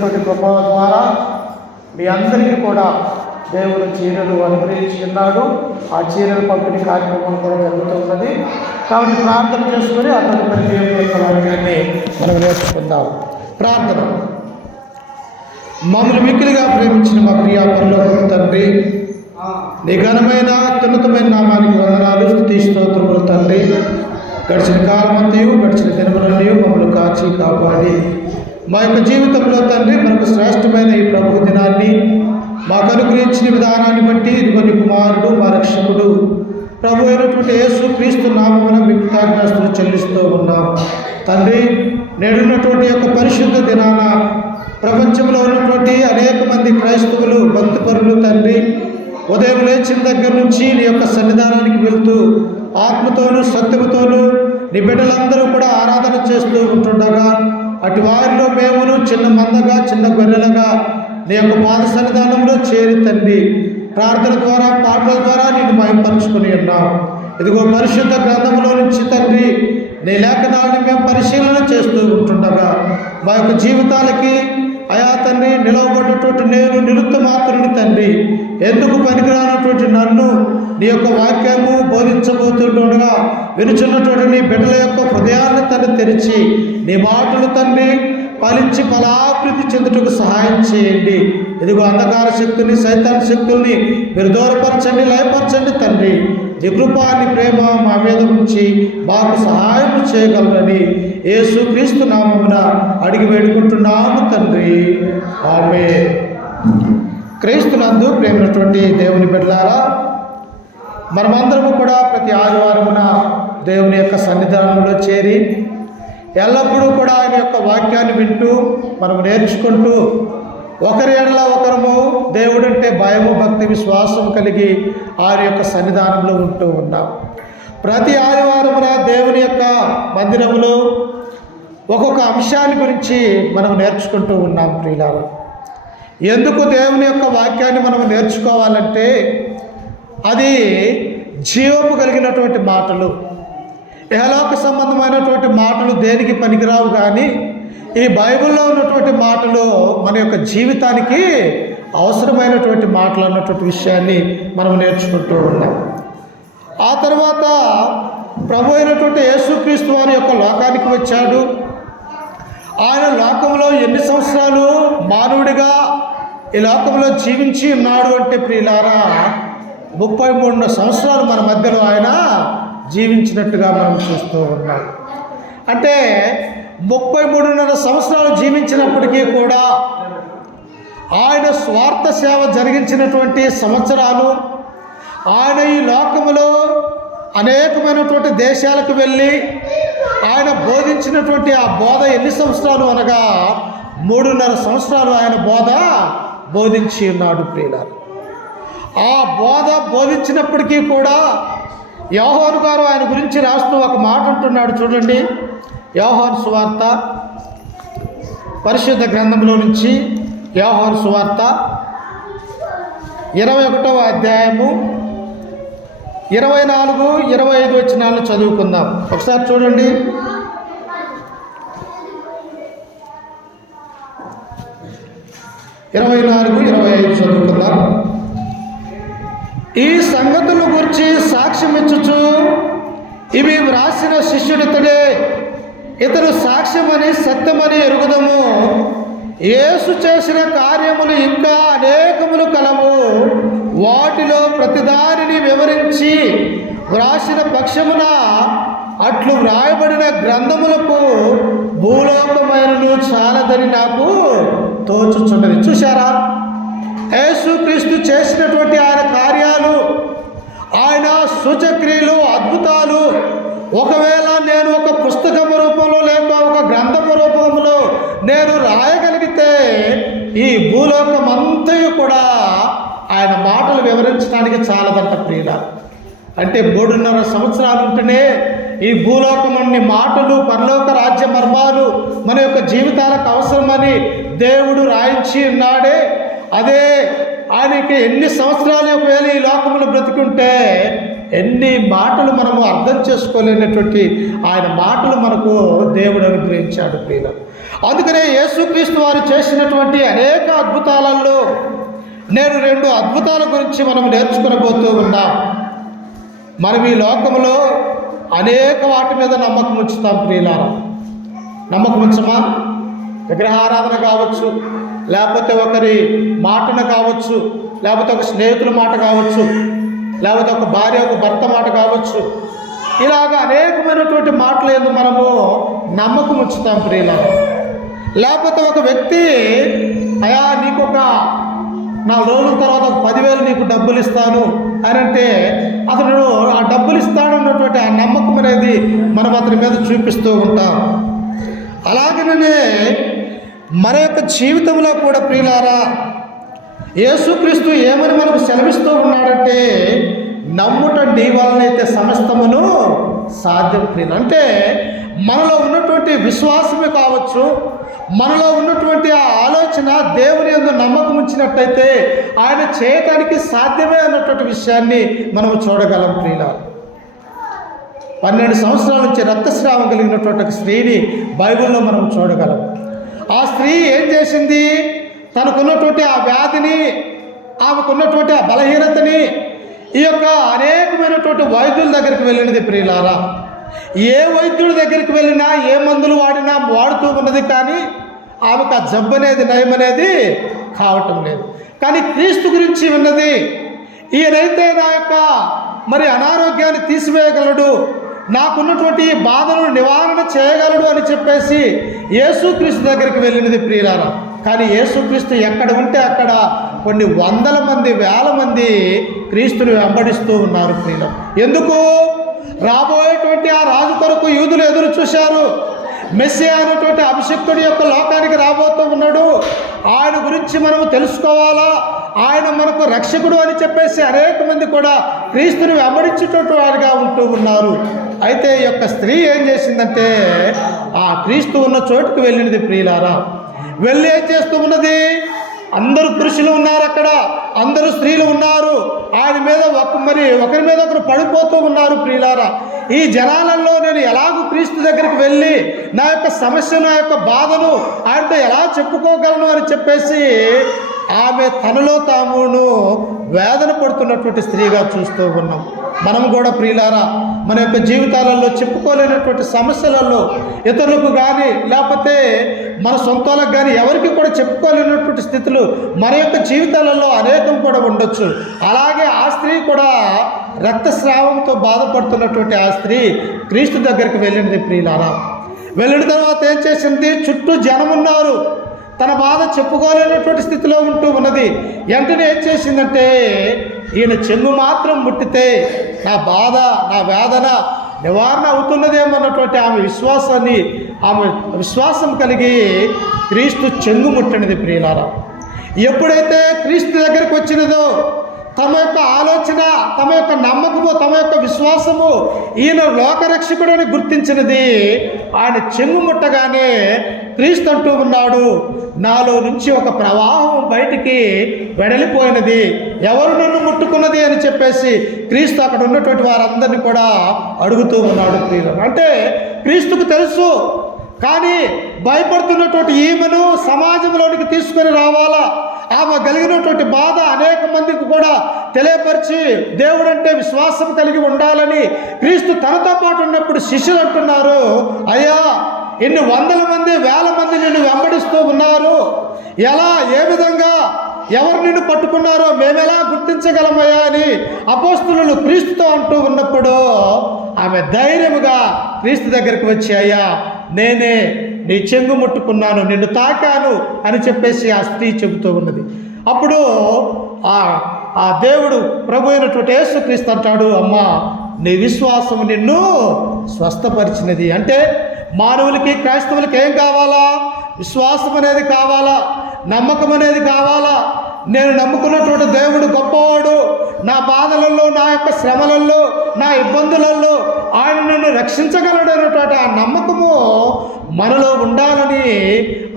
కృప ద్వారా మీ అందరికీ కూడా దేవుడు చీరలు అనుగ్రహించి ఉన్నాడు. ఆ చీరల పంపిణీ కార్యక్రమం కూడా జరుగుతున్నది. కాబట్టి ప్రార్థన చేసుకుని ఆ తదుపరి దేవుని యొక్క వాక్యాన్ని మనం నేర్చుకుందాం. ప్రార్థన. మమ్మల్ని మిక్కిలిగా ప్రేమించిన మా ప్రియ పరలోకపు తండ్రి, నీ ఘనమైన అత్యున్నతమైన నామానికి వందనాలు, స్తుతి స్తోత్రములు తండ్రి. గడిచిన కాలమంతయు గడిచిన దినములన్నీ మమ్మల్ని కాచి కాపాడి మా యొక్క జీవితంలో తండ్రి మనకు శ్రేష్టమైన ఈ ప్రభు దినాన్ని మాకు అనుగ్రహించిన విధానాన్ని బట్టి ఇదిగో నీ కుమారుడు మా రక్షకుడు ప్రభు అయినటువంటి యేసు క్రీస్తు నామమున మీకు కృతజ్ఞతలు చెల్లిస్తూ ఉన్నాం తండ్రి. నేడున్నటువంటి యొక్క పరిశుద్ధ దినాన ప్రపంచంలో ఉన్నటువంటి అనేక మంది క్రైస్తవులు భక్తిపరులు తండ్రి ఉదయం లేచిన దగ్గర నుంచి నీ యొక్క సన్నిధానానికి వెళ్తూ ఆత్మతోనూ సత్యముతోనూ నీ బిడ్డలందరూ కూడా ఆరాధన చేస్తూ ఉంటుండగా అటు వారిలో మేమును చిన్న మందగా చిన్న గొర్రెలుగా నీ యొక్క పాద సన్నిధానంలో చేరి తండ్రి ప్రార్థన ద్వారా పాటల ద్వారా నేను మహిమపరుచుకుని ఉన్నాం. ఇదిగో పరిశుద్ధ గ్రంథంలో నుంచి తండ్రి నీ లేఖనాలను మేము పరిశీలన చేస్తూ ఉంటుండగా మా యొక్క జీవితాలకి అయా తండ్రి నిలవబడినటువంటి నేను నిరుత్త మాత్రుని తండ్రి, ఎందుకు పనికిరానటువంటి నన్ను నీ యొక్క వాక్యము బోధించబోతుండగా వినుచున్నటువంటి నీ బిడ్డల యొక్క హృదయాన్ని తండ్రి తెరిచి నీ మాటలు తండ్రి ఫలించి ఫలాభివృద్ధి చెందుటకు సహాయం చేయండి. ఇదిగో అంధకార శక్తుల్ని సైతాన్ శక్తుల్ని మీరు దూరపరచండి, లయపరచండి తండ్రి. నీ కృపా నీ ప్రేమ మా మీద ఉంచి మాకు సహాయం చేయగలరని యేసు క్రీస్తు నామమున అడిగి వేడుకుంటున్నాము తండ్రి. ఆమేన్. క్రీస్తునందు ప్రేమైనటువంటి దేవుని బిడ్డలారా, మనమందరము కూడా ప్రతి ఆదివారమున దేవుని యొక్క సన్నిధానంలో చేరి ఎల్లప్పుడూ కూడా ఆయన యొక్క వాక్యాన్ని వింటూ మనం నేర్చుకుంటూ ఒకరి ఎడల ఒకరము దేవుడంటే భయము భక్తి విశ్వాసం కలిగి ఆయన యొక్క సన్నిధానంలో ఉంటూ ఉన్నాం. ప్రతి ఆదివారమున దేవుని యొక్క మందిరములో ఒక్కొక్క అంశాన్ని గురించి మనం నేర్చుకుంటూ ఉన్నాం. ప్రియులారా, ఎందుకు దేవుని యొక్క వాక్యాన్ని మనం నేర్చుకోవాలంటే అది జీవము కలిగినటువంటి మాటలు, ఇహలోక సంబంధమైనటువంటి మాటలు దేనికి పనికిరావు. కానీ ఈ బైబిల్లో ఉన్నటువంటి మాటలు మన యొక్క జీవితానికి అవసరమైనటువంటి మాటలు అన్నటువంటి విషయాన్ని మనం నేర్చుకుంటూ ఉన్నాం. ఆ తర్వాత ప్రభు అయినటువంటి యేసుక్రీస్తు వారి యొక్క లోకానికి వచ్చాడు. ఆయన లోకంలో ఎన్ని సంవత్సరాలు మానవుడిగా ఈ లోకంలో జీవించి ఉన్నాడు అంటే ప్రియులారా 33 సంవత్సరాలు మన మధ్యలో ఆయన జీవించినట్టుగా మనం చూస్తూ ఉన్నాం. అంటే 33.5 సంవత్సరాలు జీవించినప్పటికీ కూడా ఆయన స్వార్థ సేవ జరిగించినటువంటి సంవత్సరాలు, ఆయన ఈ లోకములో అనేకమైనటువంటి దేశాలకు వెళ్ళి ఆయన బోధించినటువంటి ఆ బోధ ఎన్ని సంవత్సరాలు అనగా 3.5 సంవత్సరాలు ఆయన బోధించి ఉన్నాడు. ప్రియులారా, ఆ బోధ బోధించినప్పటికీ కూడా యోహాను గారు ఆయన గురించి రాస్తూ ఒక మాట అంటున్నాడు. చూడండి, యోహాను సువార్త పరిశుద్ధ గ్రంథంలో నుంచి యోహాను సువార్త 21వ అధ్యాయము 24, 25 వచనాలను చదువుకుందాం. ఒకసారి చూడండి. 24, 25 చదువుకుందాం. ఈ సంగతుల గురించి సాక్ష్యం ఇచ్చుచు ఇవి వ్రాసిన శిష్యుడితడే, ఇతడు సాక్ష్యమని సత్యమని ఎరుగుదము. యేసు చేసిన కార్యములు ఇంకా అనేకములు కలవు, వాటిలో ప్రతిదానిని వివరించి వ్రాసిన పక్షమున అట్లు వ్రాయబడిన గ్రంథములకు భూలోకమైనను చాలదని నాకు తోచుచున్నది. చూశారా, యేసుక్రీస్తు చేసినటువంటి ఆయన కార్యాలు, ఆయన సూచక్రియలు, అద్భుతాలు ఒకవేళ నేను ఒక పుస్తకం రూపంలో లేక ఒక గ్రంథం రూపంలో నేను రాయగలిగితే ఈ భూలోకం అంతయు కూడా ఆయన మాటలు వివరించడానికి చాలదంట. ప్రియుల, అంటే 3.5 సంవత్సరాలు ఉంటేనే ఈ భూలోకముని మాటలు, పరలోక రాజ్య మర్మాలు మన యొక్క జీవితాలకు అవసరమని దేవుడు రాయించి ఉన్నాడే. అదే ఆయనకి ఎన్ని సంవత్సరాలు ఒకవేళ ఈ లోకంలో బ్రతికుంటే ఎన్ని మాటలు మనము అర్థం చేసుకోలేనటువంటి ఆయన మాటలు మనకు దేవుడు అనుగ్రహించాడు ప్రియులారా. అందుకనే యేసుక్రీస్తు వారు చేసినటువంటి అనేక అద్భుతాలలో నేను 2 అద్భుతాల గురించి మనం నేర్చుకునబోతూ ఉన్నాం. మనం ఈ లోకంలో అనేక వాటి మీద నమ్మకం ఉంచుతాం ప్రియులారా. నమ్మకం ఉంచమా? విగ్రహారాధన కావచ్చు, లేకపోతే ఒకరి మాటను కావచ్చు, లేకపోతే ఒక స్నేహితుల మాట కావచ్చు, లేకపోతే ఒక భార్య ఒక భర్త మాట కావచ్చు. ఇలాగ అనేకమైనటువంటి మాటలు ఏందో మనము నమ్మకం ఉంచుతాం ప్రియులారా. లేకపోతే ఒక వ్యక్తి అయా నీకు ఒక 4 రోజుల తర్వాత ఒక 10,000 నీకు డబ్బులు ఇస్తాను అని అంటే అతను ఆ డబ్బులు ఇస్తాడన్నటువంటి ఆ నమ్మకం అనేది మనం అతని మీద చూపిస్తూ ఉంటాం. అలాగనే మన యొక్క జీవితంలో కూడా ప్రియులారా యేసుక్రీస్తు ఏమని మనకు సెలవిస్తూ ఉన్నాడంటే నమ్ముట నీ వలనైతే సమస్తమును సాధ్యం ప్రియులు. అంటే మనలో ఉన్నటువంటి విశ్వాసమే కావచ్చు, మనలో ఉన్నటువంటి ఆ ఆలోచన దేవుని యందు నమ్మకం ఉంచినట్టయితే ఆయన చేయటానికి సాధ్యమే అన్నటువంటి విషయాన్ని మనము చూడగలం ప్రియులారా. 12 సంవత్సరాల నుంచి రక్తస్రావం కలిగినటువంటి ఒక స్త్రీని బైబిల్లో మనం చూడగలం. ఆ స్త్రీ ఏం చేసింది? తనకున్నటువంటి ఆ వ్యాధిని, ఆమెకున్నటువంటి ఆ బలహీనతని ఈ యొక్క అనేకమైనటువంటి వైద్యుల దగ్గరికి వెళ్ళినది ప్రియులారా. ఏ వైద్యుడి దగ్గరికి వెళ్ళినా, ఏ మందులు వాడినా వాడుతూ ఉన్నది, కానీ ఆమెకు ఆ జబ్బు అనేది నయం అనేది కావటం లేదు. కానీ క్రీస్తు గురించి విన్నది. ఈయనైతే నా యొక్క అనారోగ్యాన్ని తీసివేయగలడు, నాకున్నటువంటి బాధను నివారణ చేయగలడు అని చెప్పేసి యేసుక్రీస్తు దగ్గరికి వెళ్ళినది ప్రియులారా. కానీ యేసుక్రీస్తు ఎక్కడ ఉంటే అక్కడ కొన్ని 100 మంది 1000 మంది క్రీస్తుని వెంబడిస్తూ ఉన్నారు ప్రియులారా. ఎందుకు? రాబోయేటువంటి ఆ రాజు కొరకు యూదులు ఎదురు చూశారు. మెస్సియా అనేటువంటి అభిషిక్తుడి యొక్క లోకానికి రాబోతూ ఉన్నాడు, ఆయన గురించి మనము తెలుసుకోవాలా, ఆయన మనకు రక్షకుడు అని చెప్పేసి అనేక మంది కూడా క్రీస్తుని వెంబడించేటటువంటి వారిగా ఉంటూ ఉన్నారు. అయితే ఈ యొక్క స్త్రీ ఏం చేసిందంటే ఆ క్రీస్తు ఉన్న చోటుకు వెళ్ళినది ప్రియులారా. వెళ్ళి ఏం చేస్తూ ఉన్నది? అందరూ పురుషులు ఉన్నారు అక్కడ, అందరూ స్త్రీలు ఉన్నారు. ఆయన మీద ఒకరి మీద ఒకరు పడిపోతూ ఉన్నారు ప్రియులారా. ఈ జనాలలో నేను ఎలాగూ క్రీస్తు దగ్గరికి వెళ్ళి నా యొక్క సమస్యను, నా యొక్క బాధను ఆయనతో ఎలా చెప్పుకోగలను అని చెప్పేసి ఆమె తనలో తామును వేదన పడుతున్నటువంటి స్త్రీగా చూస్తూ ఉన్నాం. మనం కూడా ప్రియులారా మన యొక్క జీవితాలలో చెప్పుకోలేనటువంటి సమస్యలలో ఇతరులకు కానీ లేకపోతే మన సొంతాలకు కానీ ఎవరికి కూడా చెప్పుకోలేనటువంటి స్థితులు మన యొక్క జీవితాలలో అనేకం కూడా ఉండొచ్చు. అలాగే ఆ స్త్రీ కూడా రక్తస్రావంతో బాధపడుతున్నటువంటి ఆ స్త్రీ క్రీస్తు దగ్గరికి వెళ్ళినది ప్రియులారా. వెళ్ళిన తర్వాత ఏం చేసింది? చుట్టూ జనం ఉన్నారు, తన బాధ చెప్పుకోలేనటువంటి స్థితిలో ఉంటూ ఉన్నది. వెంటనే ఏం చేసిందంటే ఈయన చెంగు మాత్రం ముట్టితే నా బాధ, నా వేదన నివారణ అవుతున్నదేమన్నటువంటి ఆమె విశ్వాసం కలిగి క్రీస్తు చెంగు ముట్టనిది ప్రియులారా. ఎప్పుడైతే క్రీస్తు దగ్గరికి వచ్చినదో తమ యొక్క ఆలోచన, తమ యొక్క నమ్మకము, తమ యొక్క విశ్వాసము ఈయన లోకరక్షకుడని గుర్తించినది. ఆయన చెంగు ముట్టగానే క్రీస్తు అంటూ ఉన్నాడు, నాలో నుంచి ఒక ప్రవాహం బయటికి వెడలిపోయినది. ఎవరు నన్ను ముట్టుకున్నది అని చెప్పేసి క్రీస్తు అక్కడ ఉన్నటువంటి వారందరినీ కూడా అడుగుతూ ఉన్నాడు ప్రియులారా. అంటే క్రీస్తుకు తెలుసు, కానీ భయపడుతున్నటువంటి ఈమెను సమాజంలోనికి తీసుకొని రావాలా, ఆమె కలిగినటువంటి బాధ అనేక మందికి కూడా తెలియపరిచి దేవుడంటే విశ్వాసం కలిగి ఉండాలని క్రీస్తు తనతో పాటు ఉన్నప్పుడు శిష్యులు అంటున్నారు, అయ్యా ఇన్ని 100 మంది 1000 మంది నిన్ను వెంబడిస్తూ ఉన్నారు, ఎలా, ఏ విధంగా, ఎవరు నిన్ను పట్టుకున్నారో మేమెలా గుర్తించగలమయ్యా అని అపోస్తలులు క్రీస్తుతో అంటూ ఉన్నప్పుడు ఆమె ధైర్యముగా క్రీస్తు దగ్గరికి వచ్చి, అయ్యా నేనే నీ చెంగు ముట్టుకున్నాను, నిన్ను తాకాను అని చెప్పేసి ఆ స్త్రీ చెబుతూ ఉన్నది. అప్పుడు ఆ దేవుడు ప్రభు అయినటువంటి యేసుక్రీస్తు అంటాడు, అమ్మా నీ విశ్వాసం నిన్ను స్వస్థపరిచినది. అంటే మానవులకి, క్రైస్తవులకి ఏం కావాలా? విశ్వాసం అనేది కావాలా, నమ్మకం అనేది కావాలా. నేను నమ్ముకున్నటువంటి దేవుడు గొప్పవాడు, నా బాధలలో, నా యొక్క శ్రమలలో, నా ఇబ్బందులలో ఆయన నన్ను రక్షించగలడనేటువంటి ఆ నమ్మకము మనలో ఉండాలని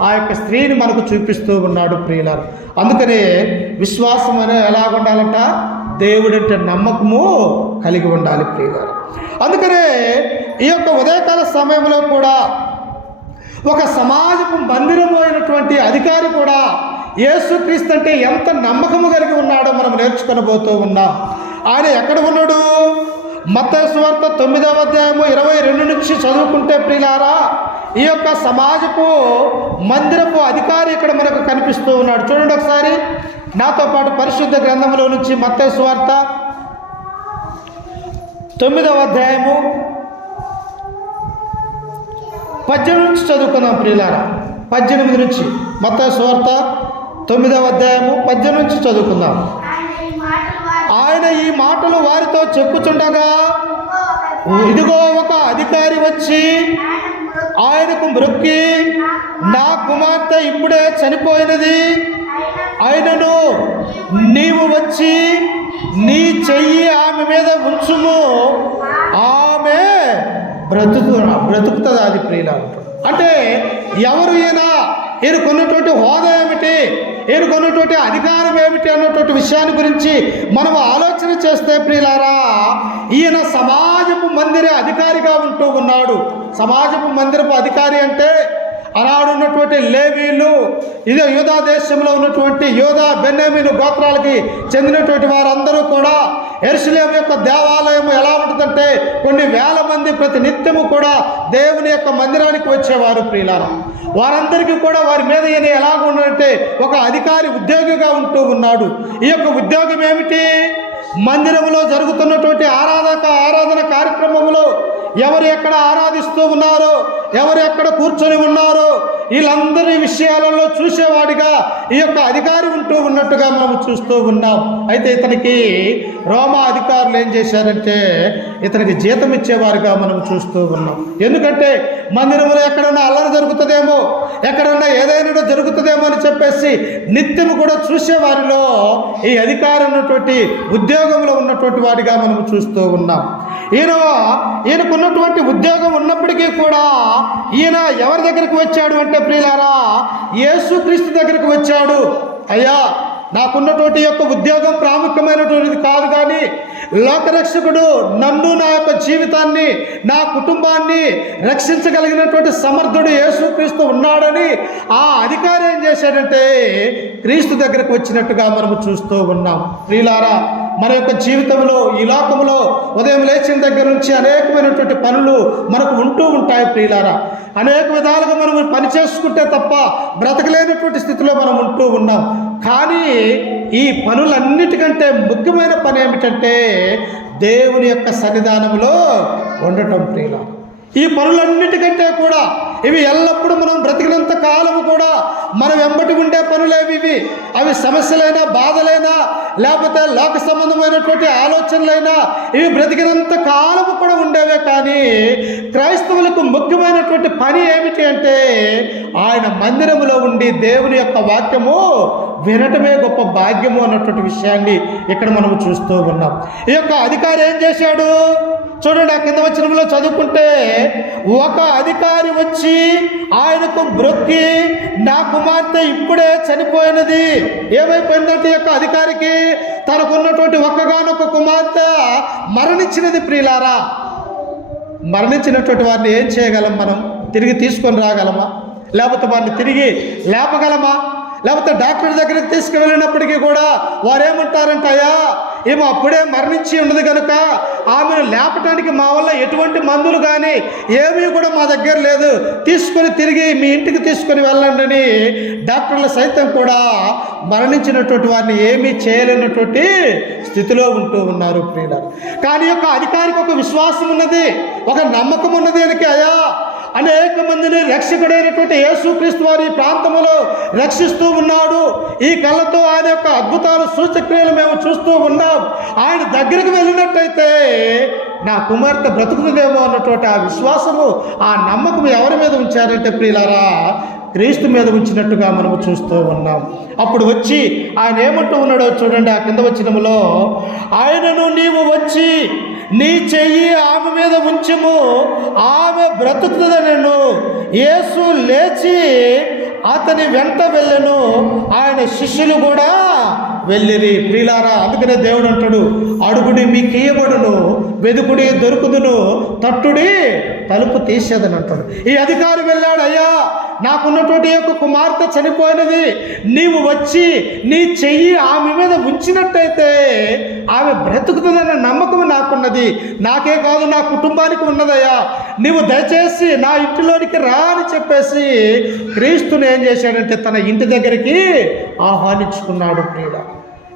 ఆ యొక్క స్త్రీని మనకు చూపిస్తూ ఉన్నాడు ప్రియులారా. అందుకనే విశ్వాసం అనేది ఎలా ఉండాలంట? దేవుడంటే నమ్మకము కలిగి ఉండాలి ప్రియగారు. అందుకనే ఈ యొక్క ఉదయకాల సమయంలో కూడా ఒక సమాజపు మందిరము అయినటువంటి అధికారి కూడా యేసుక్రీస్తు అంటే ఎంత నమ్మకము కలిగి ఉన్నాడో మనం నేర్చుకొనబోతూ ఉన్నాం. ఆయన ఎక్కడ ఉన్నాడు? మత్తయి సువార్త 9వ అధ్యాయము 22 నుంచి చదువుకుంటే ప్రియులారా, ఈ యొక్క సమాజపు మందిరపు అధికారి ఇక్కడ మనకు కనిపిస్తూ ఉన్నాడు. చూడండి ఒకసారి నాతో పాటు పరిశుద్ధ గ్రంథంలో నుంచి మత్తయి సువార్త 9వ అధ్యాయము 18 నుంచి చదువుకుందాం ప్రియులారా. 18 నుంచి మత్తయి సువార్త 9వ అధ్యాయము 18 నుంచి చదువుకుందాం. ఆయన ఈ మాటలు వారితో చెప్పుచుండగా ఇదిగో ఒక అధికారి వచ్చి ఆయనకు మ్రొక్కి, నా కుమార్తె ఇప్పుడే చనిపోయినది, ఆయనను నీవు వచ్చి నీ చెయ్యి ఆమె మీద ఉంచుము, ఆమె బ్రతుకుతుంది అది ప్రియుల. అంటే ఎవరు ఈయన కొన్నటువంటి హోదా ఏమిటి, ఈయన కొన్నటువంటి అధికారం ఏమిటి అన్నటువంటి విషయాన్ని గురించి మనం ఆలోచన చేస్తే ప్రియులారా, ఈయన సమాజపు మందిర అధికారిగా ఉంటూ ఉన్నాడు. సమాజపు మందిరపు అధికారి అంటే ఆనాడు ఉన్నటువంటి లేవీలు, ఇదే యూదా దేశంలో ఉన్నటువంటి యూదా బెన్యామీను గోత్రాలకి చెందినటువంటి వారందరూ కూడా యెరూషలేము యొక్క దేవాలయం ఎలా ఉంటుందంటే కొన్ని వేల మంది ప్రతి నిత్యము కూడా దేవుని యొక్క మందిరానికి వచ్చేవారు ప్రియులారా. వారందరికీ కూడా వారి మీద ఈయన ఎలాగ ఉన్నాడంటే ఒక అధికారి ఉద్యోగిగా ఉంటూ ఉన్నాడు. ఈ యొక్క ఉద్యోగం ఏమిటి? మందిరంలో జరుగుతున్నటువంటి ఆరాధన కార్యక్రమంలో ఎవరు ఎక్కడ ఆరాధిస్తూ ఉన్నారో, ఎవరు ఎక్కడ కూర్చొని ఉన్నారో వీళ్ళందరి విషయాలలో చూసేవాడిగా ఈ యొక్క అధికారి ఉంటూ ఉన్నట్టుగా మనం చూస్తూ ఉన్నాం. అయితే ఇతనికి రోమా అధికారులు ఏం చేశారంటే ఇతనికి జీతం ఇచ్చేవారుగా మనం చూస్తూ ఉన్నాం. ఎందుకంటే మందిరంలో ఎక్కడన్నా అల్లరి జరుగుతుందేమో, ఎక్కడన్నా ఏదైనా జరుగుతుందేమో అని చెప్పేసి నిత్యం కూడా చూసేవారిలో ఈ అధికారి ఉన్నటువంటి ఉద్యోగంలో ఉన్నటువంటి వాడిగా మనం చూస్తూ ఉన్నాం. ఈయనకున్నటువంటి ఉద్యోగం ఉన్నప్పటికీ కూడా ఈయన ఎవరి దగ్గరికి వచ్చాడు అంటే ప్రియులారా, యేసుక్రీస్తు దగ్గరికి వచ్చాడు. అయ్యా, నాకున్నటువంటి యొక్క ఉద్యోగం ప్రాముఖ్యమైనటువంటిది కాదు, కానీ లోకరక్షకుడు నన్ను, నా యొక్క జీవితాన్ని, నా కుటుంబాన్ని రక్షించగలిగినటువంటి సమర్థుడు యేసుక్రీస్తు ఉన్నాడని ఆ అధికారి ఏం చేశాడంటే క్రీస్తు దగ్గరకు వచ్చినట్టుగా మనము చూస్తూ ఉన్నాం. ప్రియులారా, మన యొక్క జీవితంలో ఈ లోకంలో ఉదయం లేచిన దగ్గర నుంచి అనేకమైనటువంటి పనులు మనకు ఉంటూ ఉంటాయి ప్రియులారా. అనేక విధాలుగా మనం పని చేసుకుంటే తప్ప బ్రతకలేనటువంటి స్థితిలో మనం ఉంటూ ఉన్నాం. కానీ ఈ పనులన్నిటికంటే ముఖ్యమైన పని ఏమిటంటే దేవుని యొక్క సన్నిధానంలో ఉండటం ప్రియులారా. ఈ పనులన్నిటికంటే కూడా ఇవి ఎల్లప్పుడూ మనం బ్రతికినంత కాలము కూడా మనం వెంబటి ఉండే పనులేవి ఇవి. అవి సమస్యలైనా, బాధలైనా, లేకపోతే లోక సంబంధమైనటువంటి ఆలోచనలైనా ఇవి బ్రతికినంత కాలము కూడా ఉండేవే. కానీ క్రైస్తవులకు ముఖ్యమైనటువంటి పని ఏమిటి అంటే ఆయన మందిరములో ఉండి దేవుని యొక్క వాక్యము వినటమే గొప్ప భాగ్యము అన్నటువంటి విషయాన్ని ఇక్కడ మనం చూస్తూ ఉన్నాం. ఈ యొక్క అధికారి ఏం చేశాడు చూడండి, ఆ కింద వచనంలో చదువుకుంటే, ఒక అధికారి వచ్చి ఆయనకు మ్రొక్కి, నా కుమార్తె ఇప్పుడే చనిపోయినది. ఏమైపోయిందంటే ఈ యొక్క అధికారికి తనకున్నటువంటి ఒక్కగానొక్క కుమార్తె మరణించినది ప్రియులారా. మరణించినటువంటి వారిని ఏం చేయగలం మనం? తిరిగి తీసుకొని రాగలమా? లేకపోతే వారిని తిరిగి లేపగలమా? లేకపోతే డాక్టర్ దగ్గరికి తీసుకువెళ్ళినప్పటికీ కూడా వారేమంటారంటే, అయ్యా ఏమో అప్పుడే మరణించి ఉన్నది కనుక ఆమెను లేపటానికి మా వల్ల ఎటువంటి మందులు కానీ ఏమీ కూడా మా దగ్గర లేదు, తీసుకొని తిరిగి మీ ఇంటికి తీసుకొని వెళ్ళండి అని డాక్టర్లు సైతం కూడా మరణించినటువంటి వారిని ఏమీ చేయలేనటువంటి స్థితిలో ఉంటూ ఉన్నారు ప్రియులారా. కానీ యొక్క అధికారికి ఒక విశ్వాసం ఉన్నది, ఒక నమ్మకం ఉన్నది. ఆయనకి అయ్యా అనేక మందిని రక్షకుడైనటువంటి యేసుక్రీస్తు వారి ప్రాంతంలో రక్షిస్తూ ఉన్నాడు. ఈ కళ్ళతో ఆయన యొక్క అద్భుతాలు, సూచక్రియలు మేము చూస్తూ ఉన్నాం. ఆయన దగ్గరికి వెళ్ళినట్టయితే నా కుమార్తె బ్రతుకుతుందేమో అన్నటువంటి ఆ విశ్వాసము, ఆ నమ్మకం ఎవరి మీద ఉంచారంటే ప్రియులారా క్రీస్తు మీద ఉంచినట్టుగా మనము చూస్తూ ఉన్నాం. అప్పుడు వచ్చి ఆయన ఏమంటూ ఉన్నాడో చూడండి, ఆ కింద వచనములో, ఆయనను నీవు వచ్చి నీ చెయ్యి ఆమె మీద ఉంచుము, ఆమె బ్రతుకుతుందనెను. యేసు లేచి అతని వెంట వెళ్ళెను, ఆయన శిష్యులు కూడా వెళ్ళిరి. ప్రియులారా, అందుకనే దేవుడు అంటాడు, అడుగుడి మీకు ఇయ్యబడును, వెదుకుడి దొరుకుదును, తట్టుడి తలుపు తీసేదని అంటాడు. ఈ అధికారి వెళ్ళాడు, అయ్యా నాకున్నటువంటి యొక్క కుమార్తె చనిపోయినది, నీవు వచ్చి నీ చెయ్యి ఆమె మీద ఉంచినట్టయితే ఆమె బ్రతుకుతుందన్న నమ్మకం నాకున్నది, నాకే కాదు నా కుటుంబానికి ఉన్నదయ్యా, నీవు దయచేసి నా ఇంటిలోనికి రా అని చెప్పేసి క్రీస్తుని ఏం చేశాడంటే తన ఇంటి దగ్గరికి ఆహ్వానించుకున్నాడు. ప్రియుడా,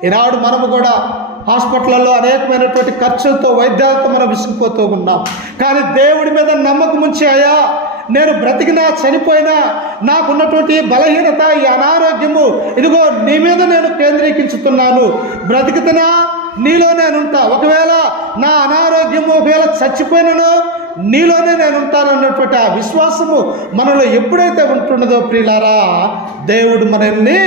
ఈనాడు మనము కూడా హాస్పిటల్లో అనేకమైనటువంటి ఖర్చులతో వైద్యాలతో మనం విసిగిపోతూ ఉన్నాం. కానీ దేవుడి మీద నమ్మకం ఉంచి, అయ్యా నేను బ్రతికినా చనిపోయినా నాకున్నటువంటి బలహీనత, ఈ అనారోగ్యము, ఇదిగో నీ మీద నేను కేంద్రీకరించుతున్నాను, బ్రతికితేనా నీలో నేనుంటా, ఒకవేళ నా అనారోగ్యము ఒకవేళ చచ్చిపోయినను నీలోనే నేను ఉంటానన్నటువంటి ఆ విశ్వాసము మనలో ఎప్పుడైతే ఉంటున్నదో ప్రియులారా, దేవుడు మనల్ని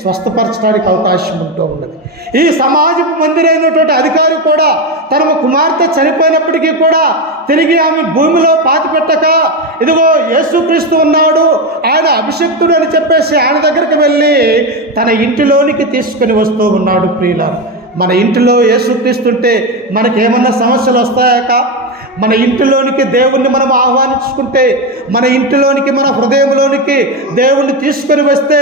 స్వస్థపరచడానికి అవకాశం ఉంటూ ఉన్నది. ఈ సమాజపు మందిరైనటువంటి అధికారి కూడా తన కుమార్తె చనిపోయినప్పటికీ కూడా తిరిగి ఆమె భూమిలో పాతిపెట్టక, ఇదిగో యేసుక్రీస్తు ఉన్నాడు, ఆయన అభిషక్తుడు అని చెప్పేసి ఆయన దగ్గరికి వెళ్ళి తన ఇంటిలోనికి తీసుకొని వస్తూ ఉన్నాడు. ప్రియులారా, మన ఇంటిలో యేసుక్రీస్తుంటే మనకేమన్నా సమస్యలు వస్తాయాక? మన ఇంటిలోనికి దేవుణ్ణి మనం ఆహ్వానించుకుంటే, మన ఇంటిలోనికి మన హృదయంలోనికి దేవుణ్ణి తీసుకొని వస్తే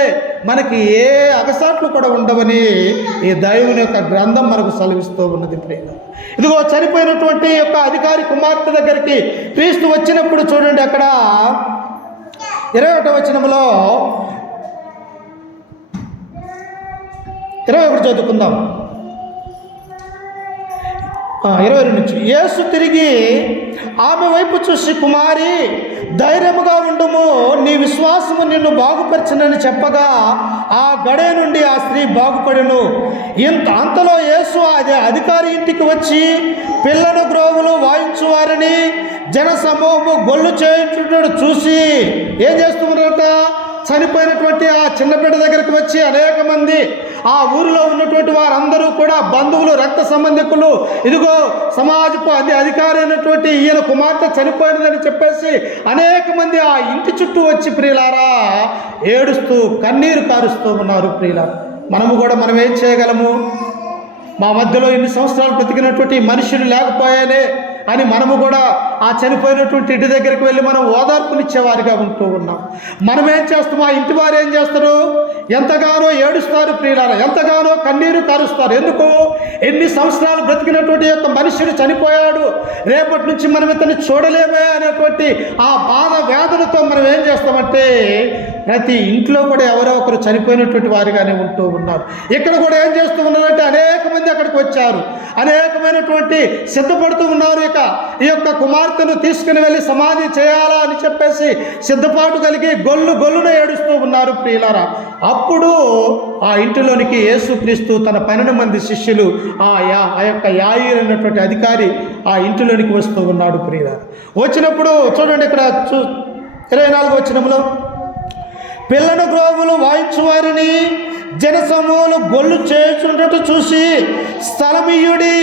మనకి ఏ అగసాట్లు కూడా ఉండవని ఈ దైవుని యొక్క గ్రంథం మనకు సెలవిస్తూ ఉన్నది. ప్రియులారా, ఇదిగో చనిపోయినటువంటి యొక్క అధికారి కుమార్తె దగ్గరికి క్రీస్తు వచ్చినప్పుడు చూడండి, అక్కడ 21వ వచనంలో 21 చదువుకుందాం. 22 నుంచి, యేసు తిరిగి ఆమె వైపు చూసి, కుమారి ధైర్యముగా ఉండుము, నీ విశ్వాసము నిన్ను బాగుపరచునని చెప్పగా ఆ గడే నుండి ఆ స్త్రీ బాగుపడెను. అంతలో యేసు అధికారి ఇంటికి వచ్చి పిల్లల గ్రోవులు వాయించువారిని జన సమూహము గొల్లు చేయించుట చూసి ఏం చేస్తున్నారట? చనిపోయినటువంటి ఆ చిన్న బిడ్డ దగ్గరికి వచ్చి అనేక మంది, ఆ ఊరిలో ఉన్నటువంటి వారందరూ కూడా బంధువులు, రక్త సంబంధికులు, ఇదిగో సమాజపు అధికారి అయినటువంటి ఈయన కుమార్తె చనిపోయినదని చెప్పేసి అనేక మంది ఆ ఇంటి చుట్టూ వచ్చి ప్రియులారా ఏడుస్తూ కన్నీరు కారుస్తూ ఉన్నారు. ప్రియులారా, మనం ఏం చేయగలము? మా మధ్యలో ఇన్ని సంవత్సరాలు బ్రతికినటువంటి మనుషులు లేకపోయానే అని మనము కూడా ఆ చనిపోయినటువంటి ఇంటి దగ్గరికి వెళ్ళి మనం ఓదార్పునిచ్చేవారిగా ఉంటూ ఉన్నాం. మనం ఏం చేస్తాం? ఆ ఇంటి వారు ఏం చేస్తారు? ఎంతగానో ఏడుస్తారు ప్రియులారా, ఎంతగానో కన్నీరు కారుస్తారు. ఎందుకు? ఎన్ని సంవత్సరాలు బ్రతికినటువంటి యొక్క మనుషుడు చనిపోయాడు, రేపటి నుంచి మనం ఇతన్ని చూడలేమే అనేటువంటి ఆ బాధ వేదనతో మనం ఏం చేస్తామంటే ప్రతి ఇంట్లో కూడా ఎవరో ఒకరు చనిపోయినటువంటి వారిగానే ఉంటూ ఉన్నారు. ఇక్కడ కూడా ఏం చేస్తూ ఉన్నారంటే అనేక మంది అక్కడికి వచ్చారు, అనేకమైనటువంటి సిద్ధపడుతూ ఉన్నారు. ఇక ఈ యొక్క కుమార్తెను తీసుకుని వెళ్ళి సమాధి చేయాలా అని చెప్పేసి సిద్ధపాటు కలిగి గొల్లున ఏడుస్తూ ఉన్నారు. ప్రియులారా, అప్పుడు ఆ ఇంటిలోనికి యేసుక్రీస్తు తన 12 మంది శిష్యులు ఆ యొక్క యాయీరు అన్నటువంటి అధికారి ఆ ఇంటిలోనికి వస్తూ ఉన్నాడు. ప్రియులారా, వచ్చినప్పుడు చూడండి, ఇక్కడ 24వ వచనంలో, పిల్లల గ్రోవులు వాయించువారిని జనసమూహలు గొల్లు చేయుచుండట చూసి స్థలమియుడి,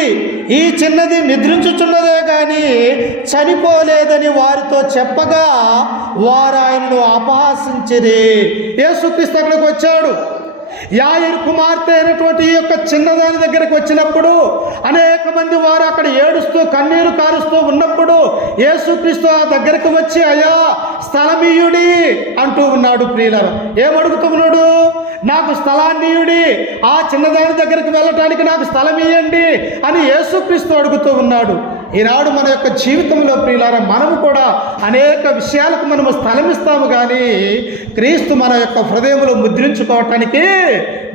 ఈ చిన్నది నిద్రించుచున్నదే కానీ చనిపోలేదని వారితో చెప్పగా వారు ఆయనను అపహాసించిరి. యేసుక్రీస్తు అక్కడికి వచ్చాడు. యాయీరు కుమార్తె అయినటువంటి ఈ యొక్క చిన్నదాని దగ్గరికి వచ్చినప్పుడు అనేక మంది వారు అక్కడ ఏడుస్తూ కన్నీరు కారుస్తూ ఉన్నప్పుడు యేసుక్రీస్తు ఆ దగ్గరికి వచ్చి, అయ్యా స్థలమీయుడి అంటూ ఉన్నాడు. ప్రియులారా, ఏమడుగుతూ ఉన్నాడు? నాకు స్థలాన్ని ఇయ్యుడి, ఆ చిన్నదాని దగ్గరికి వెళ్ళటానికి నాకు స్థలం ఇవ్వండి అని యేసుక్రీస్తు అడుగుతూ ఉన్నాడు. ఈనాడు మన యొక్క జీవితంలో ప్రియులారా మనము కూడా అనేక విషయాలకు మనము స్థలం ఇస్తాము, కానీ క్రీస్తు మన యొక్క హృదయంలో ముద్రించుకోవటానికి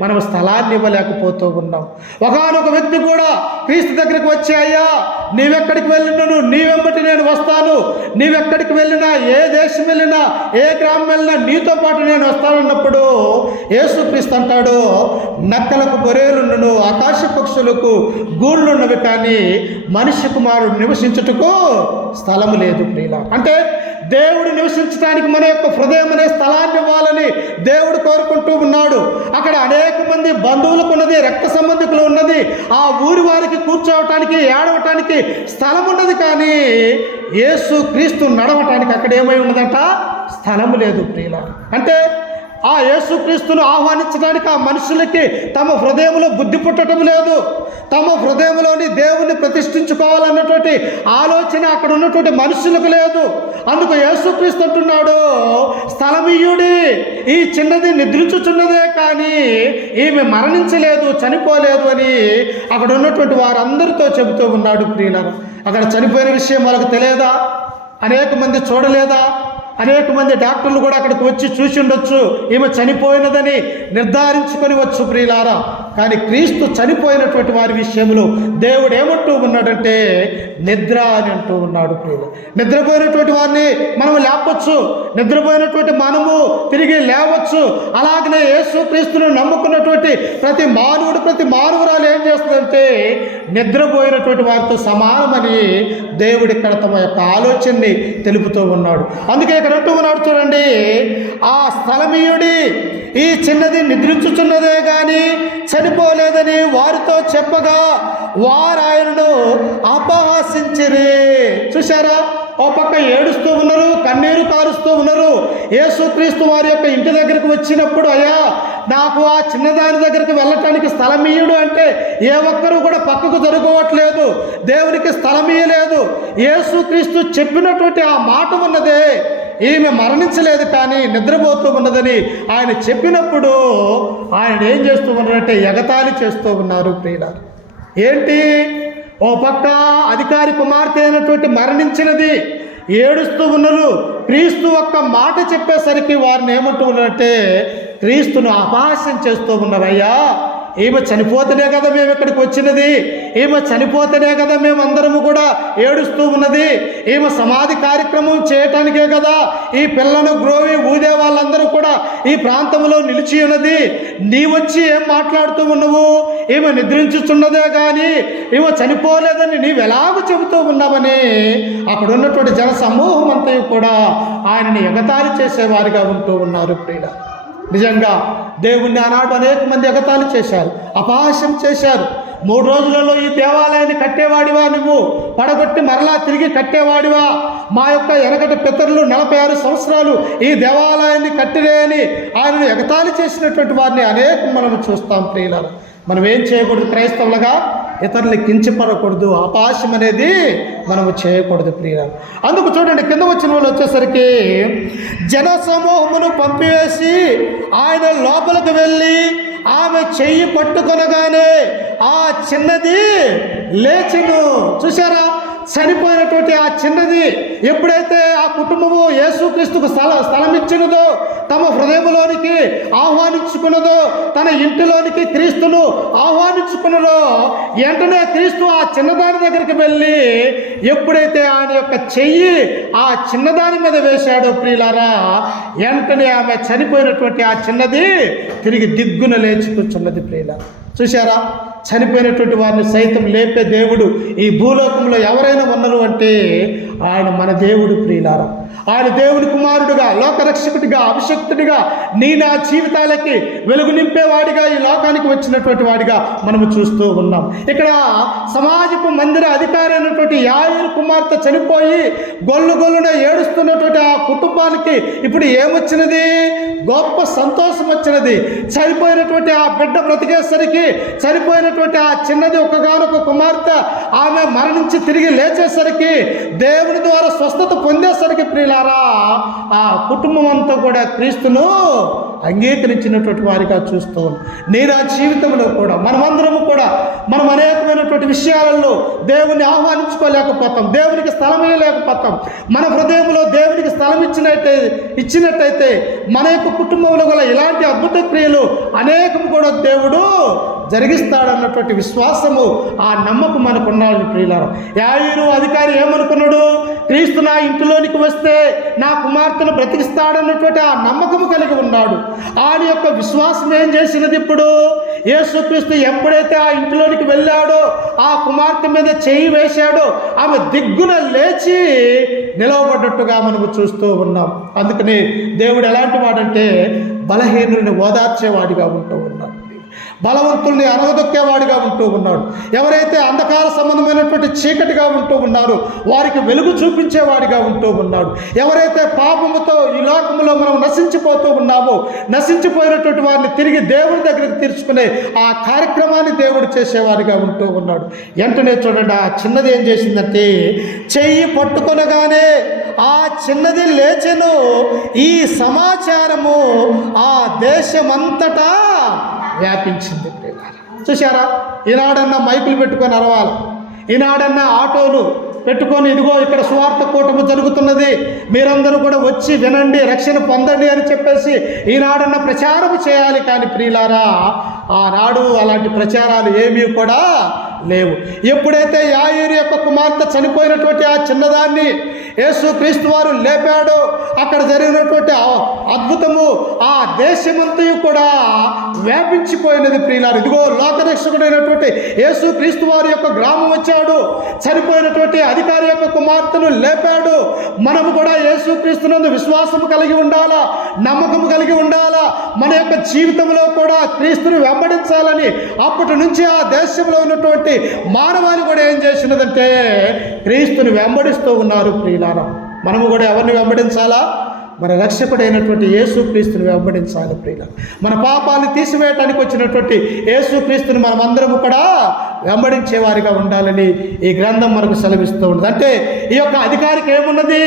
మనం స్థలాన్ని ఇవ్వలేకపోతూ ఉన్నాం. ఒకానొక వ్యక్తి కూడా క్రీస్తు దగ్గరికి వచ్చి, అయ్యా నీవెక్కడికి వెళ్ళినను నీ వెంబటి నేను వస్తాను, నీవెక్కడికి వెళ్ళినా, ఏ దేశం వెళ్ళినా, ఏ గ్రామం వెళ్ళినా నీతో పాటు నేను వస్తానన్నప్పుడు యేసుక్రీస్తు అంటాడు, నక్కలకు గొర్రెలుండును, ఆకాశ పక్షులకు గూళ్ళున్నవి, కానీ మనిషి కుమారుడు నివసించుటకు స్థలము లేదు. ప్రియుల అంటే దేవుడు నివసించడానికి మన యొక్క హృదయం అనే స్థలాన్ని ఇవ్వాలని దేవుడు కోరుకుంటూ ఉన్నాడు. అక్కడ అనేక మంది బంధువులకు ఉన్నది, రక్త సంబంధికులు ఉన్నది, ఆ ఊరి వారికి కూర్చోవటానికి ఏడవటానికి స్థలం ఉన్నది, కానీ యేసు క్రీస్తు నడవటానికి అక్కడ ఏమై ఉన్నదంట? స్థలము లేదు. ప్రియుల అంటే ఆ యేసుక్రీస్తును ఆహ్వానించడానికి ఆ మనుషులకి తమ హృదయంలో బుద్ధి పుట్టడం లేదు. తమ హృదయంలోని దేవుణ్ణి ప్రతిష్ఠించుకోవాలన్నటువంటి ఆలోచన అక్కడ ఉన్నటువంటి మనుషులకు లేదు. అందుకు యేసుక్రీస్తు అంటున్నాడు, స్థలమీయుడి, ఈ చిన్నది నిద్రించుచున్నదే కానీ ఈమె మరణించలేదు, చనిపోలేదు అని అక్కడ ఉన్నటువంటి వారందరితో చెబుతూ ఉన్నాడు. ప్రియులారా, అక్కడ చనిపోయిన విషయం వాళ్ళకి తెలియదా? అనేక మంది చూడలేదా? అనేక మంది డాక్టర్లు కూడా అక్కడికి వచ్చి చూసి ఉండొచ్చు, ఈమె చనిపోయినదని నిర్ధారించుకొని వచ్చు ప్రియులారా. కానీ క్రీస్తు చనిపోయినటువంటి వారి విషయంలో దేవుడు ఏమంటూ ఉన్నాడంటే నిద్ర అని అంటూ ఉన్నాడు. ప్రియులు, నిద్రపోయినటువంటి వారిని మనం లేపొచ్చు, నిద్రపోయినటువంటి మనము తిరిగి లేవచ్చు. అలాగనే యేసుక్రీస్తును నమ్ముకున్నటువంటి ప్రతి మానవుడు, ప్రతి మానవురాలు ఏం చేస్తుందంటే నిద్రపోయినటువంటి వారితో సమానమని దేవుడు ఇక్కడ తమ యొక్క ఆలోచనని తెలుపుతూ ఉన్నాడు. అందుకే ఇక్కడ అంటూ ఉన్నాడు చూడండి, ఆ స్థలమీయుడి, ఈ చిన్నది నిద్రించుచున్నదే కానీ చనిపోలేదని వారితో చెప్పగా వారు ఆయనను అపహాసించిరి. చూశారా, ఓ పక్క ఏడుస్తూ ఉన్నారు, కన్నీరు కారుస్తూ ఉన్నారు. యేసుక్రీస్తు వారి యొక్క ఇంటి దగ్గరకు వచ్చినప్పుడు, అయ్యా నాకు ఆ చిన్నదాని దగ్గరికి వెళ్ళటానికి స్థలమీయుడు అంటే ఏ ఒక్కరూ కూడా పక్కకు జరగవట్లేదు, దేవునికి స్థలమీయలేదు. యేసుక్రీస్తు చెప్పినటువంటి ఆ మాట ఉన్నదే, ఈమె మరణించలేదు కానీ నిద్రపోతూ ఉన్నదని ఆయన చెప్పినప్పుడు ఆయన ఏం చేస్తూ ఉన్నారంటే ఎగతాళి చేస్తూ ఉన్నారు. ప్రియులారా, ఏంటి, ఓ పక్క అధికారి కుమార్తె అయినటువంటి మరణించినది, ఏడుస్తూ ఉన్నారు. క్రీస్తు ఒక్క మాట చెప్పేసరికి వారిని ఏమంటూ ఉన్నారంటే క్రీస్తును అపహాస్యం చేస్తూ ఉన్నారు. అయ్యా, ఈమె చనిపోతేనే కదా మేము ఇక్కడికి వచ్చినది, ఈమె చనిపోతేనే కదా మేము అందరము కూడా ఏడుస్తూ ఉన్నది, ఈమె సమాధి కార్యక్రమం చేయటానికే కదా ఈ పిల్లను గ్రోవి ఊదే వాళ్ళందరూ కూడా ఈ ప్రాంతంలో నిలిచి ఉన్నది. నీ వచ్చి ఏం మాట్లాడుతూ ఉన్నావు? ఈమె నిద్రించుచున్నదే కానీ ఈమె చనిపోలేదని నీవు ఎలాగూ చెబుతూ ఉన్నావని అక్కడ ఉన్నటువంటి జన సమూహం అంతా కూడా ఆయనని ఎగతాళి చేసేవారిగా ఉంటూ ఉన్నారు. ప్రియుల, నిజంగా దేవుణ్ణి ఆనాడు అనేక మంది ఎగతాళి చేశారు, అపహాస్యం చేశారు. 3 రోజులలో ఈ దేవాలయాన్ని కట్టేవాడివా, నువ్వు పడగొట్టి మరలా తిరిగి కట్టేవాడివా? మా యొక్క వెనకటి పితరులు 46 సంవత్సరాలు ఈ దేవాలయాన్ని కట్టిరే అని ఆయనను ఎగతాళి చేసినటువంటి వారిని అనేకం మనం చూస్తాం. ప్రియులారా, మనం ఏం చేయకూడదు? క్రైస్తవులుగా ఇతరులు కించపడకూడదు, అపహాస్యం అనేది మనము చేయకూడదు. ప్రియులారా, అందుకు చూడండి, కింద వచ్చిన వాళ్ళు వచ్చేసరికి జన సమూహమును పంపివేసి ఆయన లోపలికి వెళ్ళి ఆమె చెయ్యి పట్టుకొనగానే ఆ చిన్నది లేచెను. చూసారా, చనిపోయినటువంటి ఆ చిన్నది ఎప్పుడైతే ఆ కుటుంబము యేసుక్రీస్తుకు స్థలం ఇచ్చినదో, తమ హృదయంలోనికి ఆహ్వానించుకున్నదో, తన ఇంటిలోనికి క్రీస్తును ఆహ్వానించుకున్నదో, వెంటనే క్రీస్తు ఆ చిన్నదాని దగ్గరికి వెళ్ళి ఎప్పుడైతే ఆయన యొక్క చెయ్యి ఆ చిన్నదాని మీద వేశాడో ప్రియులారా, వెంటనే ఆమె చనిపోయినటువంటి ఆ చిన్నది తిరిగి దిగ్గున లేచి కూర్చున్నది. ప్రియులారా, చూశారా, చనిపోయినటువంటి వారిని సైతం లేపే దేవుడు ఈ భూలోకంలో ఎవరైనా ఉన్నారు అంటే ఆయన మన దేవుడు. ప్రియులారా, ఆయన దేవుని కుమారుడుగా, లోకరక్షకుడిగా, అభిషక్తుడిగా, నీ నా జీవితాలకి వెలుగు నింపేవాడిగా ఈ లోకానికి వచ్చినటువంటి వాడిగా మనము చూస్తూ ఉన్నాం. ఇక్కడ సమాజపు మందిర అధికారి అయినటువంటి యాయిరు కుమార్తె చనిపోయి గొల్లున ఏడుస్తున్నటువంటి ఆ కుటుంబానికి ఇప్పుడు ఏమొచ్చినది? గొప్ప సంతోషం వచ్చినది. చనిపోయినటువంటి ఆ బిడ్డ బ్రతికేసరికి, చనిపోయినటువంటి ఆ చిన్నది ఒక్కగానొక కుమార్తె ఆమె మరణించి తిరిగి లేచేసరికి, దేవుని ద్వారా స్వస్థత పొందేసరికి ప్రియులారా, ఆ కుటుంబం అంతా కూడా క్రీస్తును అంగీకరించినటువంటి వారిగా చూస్తూ ఉన్నాం. నేను ఆ జీవితంలో కూడా మనమందరము కూడా మనం అనేకమైనటువంటి విషయాలలో దేవుని ఆహ్వానించుకోలేకపోతాం, దేవునికి స్థలం ఇవ్వలేకపోతాం. మన హృదయంలో దేవునికి స్థలం ఇచ్చినట్టయితే మన యొక్క కుటుంబంలో కూడా ఇలాంటి అద్భుత క్రియలు అనేకం కూడా దేవుడు జరిగిస్తాడన్నటువంటి విశ్వాసము, ఆ నమ్మకం మనకున్నాడు. ప్రియులారా, యాయిరు అధికారి ఏమనుకున్నాడు? క్రీస్తు నా ఇంటిలోనికి వస్తే నా కుమార్తెను బ్రతికిస్తాడన్నటువంటి ఆ నమ్మకము కలిగి ఉన్నాడు. ఆయన యొక్క విశ్వాసం ఏం చేసినది? ఇప్పుడు యేసుక్రీస్తు ఎప్పుడైతే ఆ ఇంటిలోనికి వెళ్ళాడో, ఆ కుమార్తె మీద చేయి వేశాడో, ఆమె దిగ్గున లేచి నిలవబడ్డట్టుగా మనము చూస్తూ ఉన్నాం. అందుకని దేవుడు ఎలాంటి వాడంటే బలహీనుడిని ఓదార్చేవాడిగా ఉంటూ ఉన్నాడు. బలవంతుల్ని అనగదొక్కేవాడిగా ఉంటూ ఉన్నాడు. ఎవరైతే అంధకార సంబంధమైనటువంటి చీకటిగా ఉంటూ ఉన్నారో వారికి వెలుగు చూపించేవాడిగా ఉంటూ ఉన్నాడు. ఎవరైతే పాపముతో ఈ లోకంలో మనం నశించిపోతూ ఉన్నామో నశించిపోయినటువంటి వారిని తిరిగి దేవుడి దగ్గరికి తీర్చుకునే ఆ కార్యక్రమాన్ని దేవుడు చేసేవాడిగా ఉంటూ ఉన్నాడు. వెంటనే చూడండి, ఆ చిన్నది ఏం చేసిందంటే చెయ్యి పట్టుకొనగానే ఆ చిన్నది లేచెను. ఈ సమాచారము ఆ దేశమంతటా వ్యాపించింది. చూశారా, ఈనాడన్నా మైకులు పెట్టుకొని అరవాలి, ఈనాడన్నా ఆటోలు పెట్టుకొని ఇదిగో ఇక్కడ సువార్త కూటమి జరుగుతున్నది, మీరందరూ కూడా వచ్చి వినండి, రక్షణ పొందండి అని చెప్పేసి ఈనాడన్న ప్రచారం చేయాలి. కానీ ప్రియులారా, ఆనాడు అలాంటి ప్రచారాలు ఏమీ కూడా లేవు. ఎప్పుడైతే యాయీరు యొక్క కుమార్తె చనిపోయినటువంటి ఆ చిన్నదాన్ని యేసుక్రీస్తు వారు లేపాడో అక్కడ జరిగినటువంటి అద్భుతము ఆ దేశమంతయు కూడా వ్యాపించిపోయినది. ప్రియులారు, ఇదిగో లోకరక్షకుడైనటువంటి యేసుక్రీస్తు వారి యొక్క గ్రామం వచ్చాడు, చనిపోయినటువంటి అధికారి యొక్క కుమార్తెను లేపాడు. మనము కూడా యేసుక్రీస్తునందు విశ్వాసము కలిగి ఉండాలా, నమ్మకము కలిగి ఉండాలా, మన యొక్క జీవితంలో కూడా క్రీస్తుని వెంబడించాలని అప్పటి నుంచి ఆ దేశంలో ఉన్నటువంటి మానవాళి కూడా ఏం చేసినదంటే క్రీస్తుని వెంబడిస్తూ ఉన్నారు. ప్రియులారా, మనము కూడా ఎవరిని వెంబడించాలా? మన రక్షకుడైనటువంటి యేసుక్రీస్తుని వెంబడించాలి. ప్రియులారా, మన పాపాలు తీసివేయటానికి వచ్చినటువంటి యేసుక్రీస్తుని మనమందరము కూడా వెంబడించేవారిగా ఉండాలని ఈ గ్రంథం మనకు సెలవిస్తూ ఉన్నది. అంటే ఈ యొక్క అధికారికి ఏమున్నది?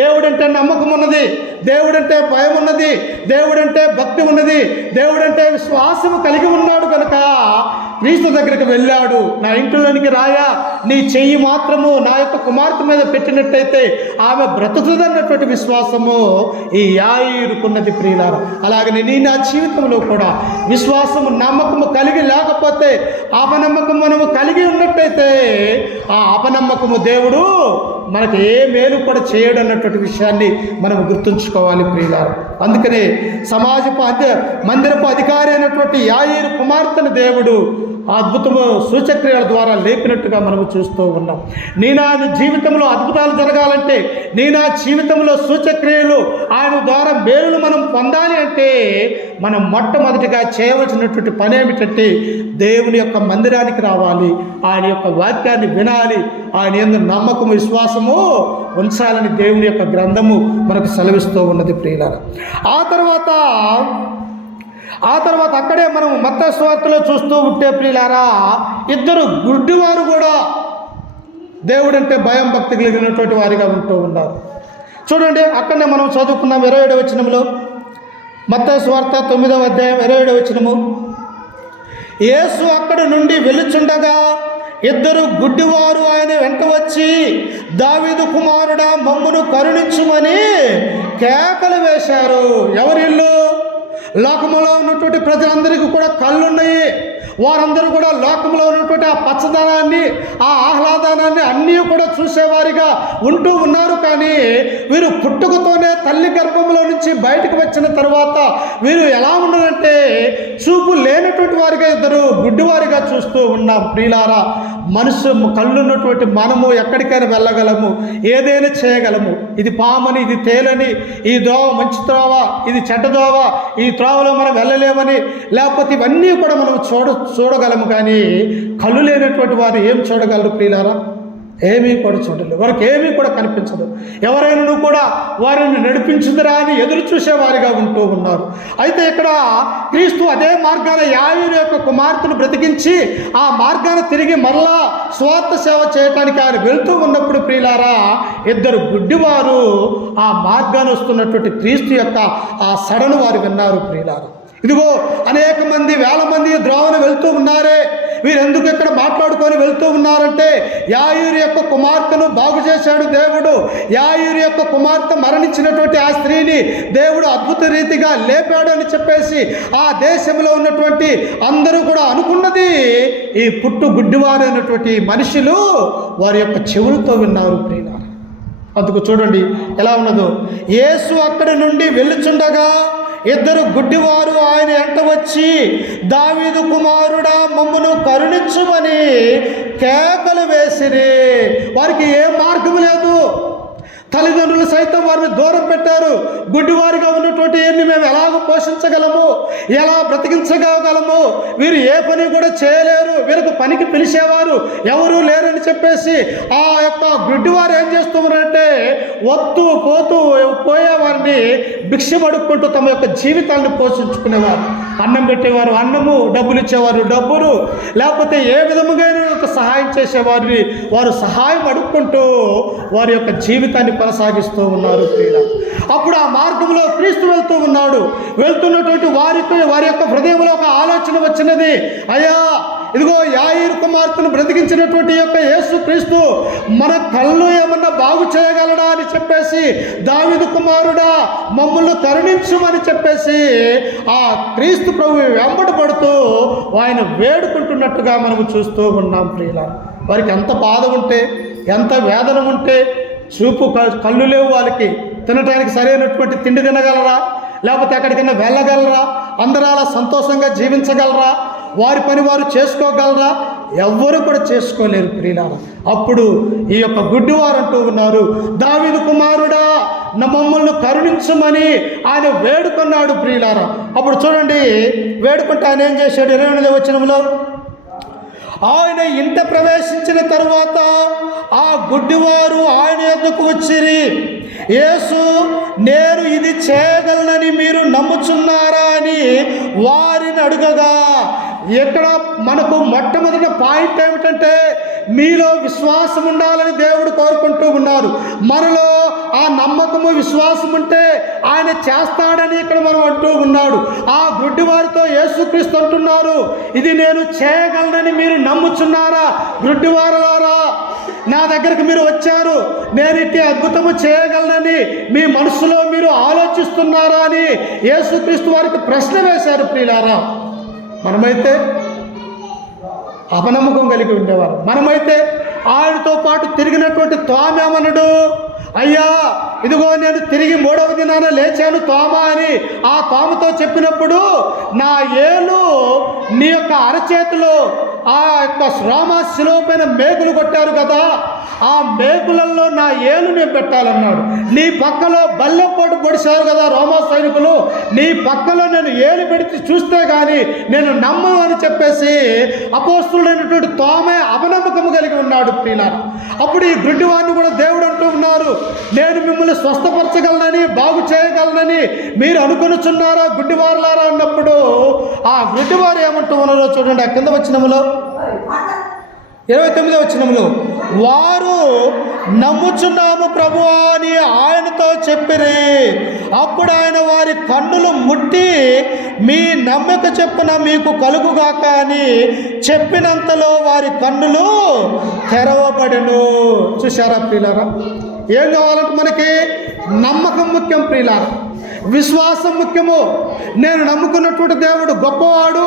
దేవుడంటే నమ్మకం ఉన్నది, దేవుడంటే భయం ఉన్నది, దేవుడంటే భక్తి ఉన్నది, దేవుడంటే విశ్వాసము కలిగి ఉన్నాడు కనుక క్రీస్తు దగ్గరికి వెళ్ళాడు. నా ఇంట్లోనికి రాయా, నీ చెయ్యి మాత్రము నా యొక్క కుమార్తె మీద పెట్టినట్టయితే ఆమె బ్రతుకుతుందన్నటువంటి విశ్వాసము ఈ యాయీరుకున్నది. ప్రియులారా, అలాగని నీ నా జీవితంలో కూడా విశ్వాసము నమ్మకము కలిగి లేకపోతే, అపనమ్మకం మనము కలిగి ఉన్నట్టయితే ఆ అపనమ్మకము దేవుడు మనకు ఏ మేలు కూడా చేయడు అన్నటువంటి విషయాన్ని మనం గుర్తుంచుకోవాలి. ప్రియులారా, అందుకనే సమాజపు మందిరపు అధికారి అయినటువంటి యాయీరు కుమార్తెను దేవుడు అద్భుతము సూచక్రియల ద్వారా లేపినట్టుగా మనము చూస్తూ ఉన్నాం. నీ నా జీవితంలో అద్భుతాలు జరగాలంటే, నీ నా జీవితంలో సూచక్రియలు ఆయన ద్వారా మేలులు మనం పొందాలి అంటే మనం మొట్టమొదటిగా చేయవలసినటువంటి పని ఏమిటంటే దేవుని యొక్క మందిరానికి రావాలి, ఆయన యొక్క వాక్యాన్ని వినాలి, ఆయన యందు నమ్మకము విశ్వాసము ఉంచాలని దేవుని యొక్క గ్రంథము మనకు సెలవిస్తూ ఉన్నది. ప్రియులారా, ఆ తర్వాత అక్కడే మనం మత్తయి సువార్తలో చూస్తూ ఉంటే ప్రియులారా, ఇద్దరు గుడ్డివారు కూడా దేవుడంటే భయం భక్తి కలిగినటువంటి వారిగా ఉంటూ ఉన్నారు. చూడండి, అక్కడనే మనం చదువుకున్నాం 27వ వచనంలో, మత్తయి సువార్త 9వ అధ్యాయం 27వ వచనము. యేసు అక్కడి నుండి వెళ్ళుచుండగా ఇద్దరు గుడ్డివారు ఆయన వెంట వచ్చి, దావీదు కుమారుడా మమ్మును కరుణించుమని కేకలు వేశారు. ఎవరిల్లు? లోకములో ఉన్నటువంటి ప్రజలందరికీ కూడా కళ్ళున్నాయి. వారందరూ కూడా లోకంలో ఉన్నటువంటి ఆ పచ్చదనాన్ని, ఆ ఆహ్లాదానాన్ని అన్నీ కూడా చూసేవారిగా ఉంటూ ఉన్నారు. కానీ వీరు పుట్టుకతోనే తల్లి గర్భంలో నుంచి బయటకు వచ్చిన తర్వాత వీరు ఎలా ఉన్నారంటే చూపు లేనటువంటి వారిగా, ఇద్దరు గుడ్డివారిగా చూస్తూ ఉన్నాం. ప్రియులారా, మనసు కళ్ళున్నటువంటి మనము ఎక్కడికైనా వెళ్ళగలము, ఏదైనా చేయగలము. ఇది పామని, ఇది తేలని, ఈ దోవ మంచి త్రోవ, ఇది చెడ్డ దోవ, ఈ త్రోవలో మనం వెళ్ళలేమని, లేకపోతే ఇవన్నీ కూడా మనం చూడగలము. కానీ కళ్ళు లేనటువంటి వారు ఏం చూడగలరు ప్రియులారా? ఏమీ కూడా చూడలేదు, వారికి ఏమీ కూడా కనిపించదు. ఎవరైనా కూడా వారిని నడిపించుదురా అని ఎదురు చూసేవారిగా ఉంటూ ఉన్నారు. అయితే ఇక్కడ క్రీస్తు అదే మార్గాన యాయీరు యొక్క కుమార్తెను బ్రతికించి ఆ మార్గాన తిరిగి మరలా స్వార్థ సేవ చేయటానికి ఆయన వెళ్తూ ఉన్నప్పుడు ప్రియులారా, ఇద్దరు గుడ్డివారు ఆ మార్గాన వస్తున్నటువంటి క్రీస్తు యొక్క ఆ సడను వారు విన్నారు. ప్రియులారా, ఇదిగో అనేక మంది, వేల మంది ద్రోవన వెళ్తూ ఉన్నారే, వీరెందుకు ఇక్కడ మాట్లాడుకొని వెళ్తూ ఉన్నారంటే యాయీరు యొక్క కుమార్తెను బాగు చేశాడు దేవుడు. యాయీరు యొక్క కుమార్తె మరణించినటువంటి ఆ స్త్రీని దేవుడు అద్భుత రీతిగా లేపాడు అని చెప్పేసి ఆ దేశంలో ఉన్నటువంటి అందరూ కూడా అనుకున్నది ఈ పుట్టు గుడ్డివారైనటువంటి మనుషులు వారి యొక్క చెవులతో విన్నారు. ప్రియులారా, అందుకు చూడండి ఎలా ఉన్నదో. యేసు అక్కడి నుండి వెళ్ళుచుండగా ఇద్దరు గుడ్డివారు ఆయన వెంట వచ్చి, దావీదు కుమారుడా మమ్మును కరుణించుమని కేకలు వేసిరి. వారికి ఏ మార్గం లేదు, తల్లిదండ్రులు సైతం వారిని దూరం పెట్టారు. గుడ్డివారిగా ఉన్నటువంటి వీరిని మేము ఎలాగ పోషించగలము, ఎలా బ్రతికించగలము, వీరు ఏ పని కూడా చేయలేరు, వీరికి పనికి పిలిచేవారు ఎవరూ లేరని చెప్పేసి ఆ యొక్క గుడ్డివారు ఏం చేస్తున్నారంటే వస్తూ పోతూ పోయేవారిని భిక్ష పడుక్కుంటూ తమ యొక్క జీవితాలను పోషించుకునేవారు. అన్నం పెట్టేవారు అన్నము, డబ్బులు ఇచ్చేవారు డబ్బులు, లేకపోతే ఏ విధముగా సహాయం చేసేవారిని వారు సహాయం అడుక్కుంటూ వారి యొక్క జీవితాన్ని కొనసాగిస్తూ ఉన్నారు ప్రియుల. అప్పుడు ఆ మార్గంలో క్రీస్తు వెళ్తూ ఉన్నాడు. వెళ్తున్నటువంటి వారి యొక్క హృదయంలో ఒక ఆలోచన వచ్చినది. అయ్యా, ఇదిగో యాయీరు కుమార్తెను బ్రతికించినటువంటి యొక్క యేసు క్రీస్తు మన కళ్ళు ఏమన్నా బాగు చేయగలడా అని చెప్పేసి, దావీదు కుమారుడా మమ్మల్ని కరుణించుమని చెప్పేసి ఆ క్రీస్తు ప్రభు వెంబడి పడుతూ ఆయన వేడుకుంటున్నట్టుగా మనము చూస్తూ ఉన్నాం ప్రియుల. వారికి ఎంత బాధ ఉంటే, ఎంత వేదన ఉంటే, చూపు కళ్ళు లేవు వాళ్ళకి, తినటానికి సరైనటువంటి తిండి తినగలరా, లేకపోతే ఎక్కడికైనా వెళ్ళగలరా, అందరూ అలా సంతోషంగా జీవించగలరా, వారి పని వారు చేసుకోగలరా? ఎవ్వరూ కూడా చేసుకోలేరు ప్రియులారా. అప్పుడు ఈ యొక్క గుడ్డివారు అంటూ ఉన్నారు, దావీదు కుమారుడా మమ్మల్ని కరుణించమని ఆయన వేడుకున్నాడు ప్రియులారా. అప్పుడు చూడండి, వేడుకుంటే ఆయన ఏం చేశాడు? 28వ వచనంలో, ఆయన ఇంట ప్రవేశించిన తరువాత ఆ గుడ్డివారు ఆయన యొద్దకు వచ్చిరి. యేసు, నేను ఇది చేయగలనని మీరు నమ్ముచున్నారా అని వారిని అడుగగా, ఇక్కడ మనకు మొట్టమొదటి పాయింట్ ఏమిటంటే మీలో విశ్వాసం ఉండాలని దేవుడు కోరుకుంటూ ఉన్నారు. మనలో ఆ నమ్మకము విశ్వాసం ఉంటే ఆయన చేస్తాడని ఇక్కడ మనం అంటూ ఉన్నాడు. ఆ గుడ్డివారితో యేసుక్రీస్తు అంటున్నారు, ఇది నేను చేయగలనని మీరు నమ్ముచున్నారా? గుడ్డివారులారా, నా దగ్గరికి మీరు వచ్చారు, నేను ఇట్టి అద్భుతము చేయగలనని మీ మనసులో మీరు ఆలోచిస్తున్నారా అని యేసుక్రీస్తు వారికి ప్రశ్న వేశారు ప్రియులారా. మనమైతే అపనమ్మకం కలిగి ఉండేవారు. మనమైతే ఆయనతో పాటు తిరిగినటువంటి తోమేమన్నాడు? అయ్యా, ఇదిగో నేను తిరిగి 3వ దినాన లేచాను తోమా అని ఆ తోమతో చెప్పినప్పుడు, నా ఏలు నీ యొక్క అరచేతిలో ఆ యొక్క శ్రామ శిలువ పైన మేకులు కొట్టారు కదా, ఆ మేకులలో నా ఏలు నేను పెట్టాలన్నాడు. నీ పక్కలో బల్లెపోటు పొడిచారు కదా రోమా సైనికులు, నీ పక్కలో నేను ఏలు పెడితే చూస్తే కానీ నేను నమ్మను అని చెప్పేసి అపోస్తులైనటువంటి తోమే అపనమ్మకము కలిగి ఉన్నాడు ప్రియులారా. అప్పుడు ఈ గుడ్డివారిని కూడా దేవుడు అంటూ ఉన్నారు, నేను మిమ్మల్ని స్వస్థపరచగలనని, బాగు చేయగలనని మీరు అనుకొనుచున్నారా గుడ్డివారులారా అన్నప్పుడు ఆ గుడ్డివారు ఏమంటూ ఉన్నారో చూడండి. ఆ కింద వచనములో 29వ వచనంలో, వారు నమ్ముచున్నాము ప్రభువా అని ఆయనతో చెప్పిరి. అప్పుడు ఆయన వారి కన్నులు ముట్టి, మీ నమ్మక చెప్పున మీకు కలుగుగాక అని చెప్పినంతలో వారి కన్నులు తెరవబడెను. చూశారా ప్రియులారా? ఏం కావాలంటే మనకి నమ్మకం ముఖ్యం ప్రియులారా, విశ్వాసం ముఖ్యము. నేను నమ్ముకున్నటువంటి దేవుడు గొప్పవాడు,